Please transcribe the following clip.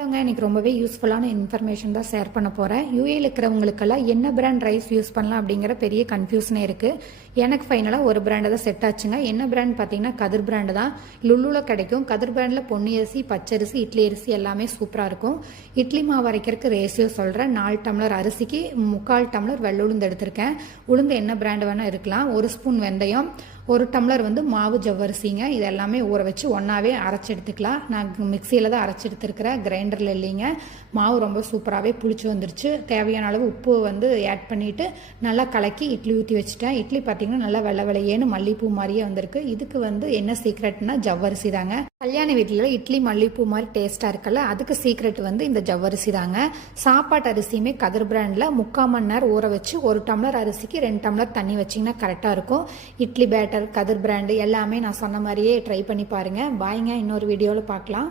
இன்னைக்கு ரொம்பவே யூஸ்ஃபுல்லான இன்ஃபர்மேஷன் தான் ஷேர் பண்ண போகிறேன். யூஏல இருக்கிறவங்களுக்கெல்லாம் என்ன பிராண்ட் ரைஸ் யூஸ் பண்ணலாம் அப்படிங்கிற பெரிய கன்ஃபியூஷனே இருக்குது. எனக்கு ஃபைனலாக ஒரு பிராண்டு தான் செட் ஆச்சுங்க. என்ன பிராண்ட் பார்த்தீங்கன்னா கதிர் பிராண்டு தான். லுல்லுல கிடைக்கும். கதிர் பிராண்டில் பொன்னி அரிசி, பச்சரிசி, இட்லி அரிசி எல்லாமே சூப்பராக இருக்கும். இட்லி மாவு அரைக்கிறதுக்கு ரேஷியோ சொல்கிறேன். 4 டம்ளர் அரிசிக்கு 3/4 டம்ளர் வெள்ளை உளுந்து எடுத்திருக்கேன். உளுந்து என்ன பிராண்டு வேணால் இருக்கலாம். 1 ஸ்பூன் வெந்தயம், 1 டம்ளர் மாவு ஜவ்வரிசிங்க. இது எல்லாமே ஊற வச்சு ஒன்றாவே அரைச்சி எடுத்துக்கலாம். நான் மிக்சியில் தான் அரைச்சி எடுத்துருக்கிறேன், கிரைண்டரில் இல்லைங்க. மாவு ரொம்ப சூப்பராகவே புளிச்சு வந்துருச்சு. தேவையான அளவு உப்பு ஆட் பண்ணிவிட்டு நல்லா கலக்கி இட்லி ஊற்றி வச்சுட்டேன். இட்லி பார்த்திங்கன்னா நல்லா வெள்ளை வெள்ளையேன்னு மல்லிப்பூ மாதிரியே வந்திருக்கு. இதுக்கு என்ன சீக்ரெட்னா ஜவ்வரிசி தாங்க. கல்யாண வீட்டில் இட்லி மல்லிப்பூ மாதிரி டேஸ்ட்டாக இருக்குல்ல, அதுக்கு சீக்ரெட் இந்த ஜவ்வரிசி தாங்க. சாப்பாட்டு அரிசியுமே கதிர் பிராண்டில் 3/4 மணி நேரம் ஊற வச்சு 1 டம்ளர் அரிசிக்கு 2 டம்ளர் தண்ணி வச்சிங்கன்னா கரெக்டாக இருக்கும். இட்லி பேட்டர், கதிர் பிராண்டு எல்லாமே நான் சொன்ன மாதிரியே ட்ரை பண்ணி பாருங்கள். பாய்ங்க, இன்னொரு வீடியோவில் பார்க்கலாம்.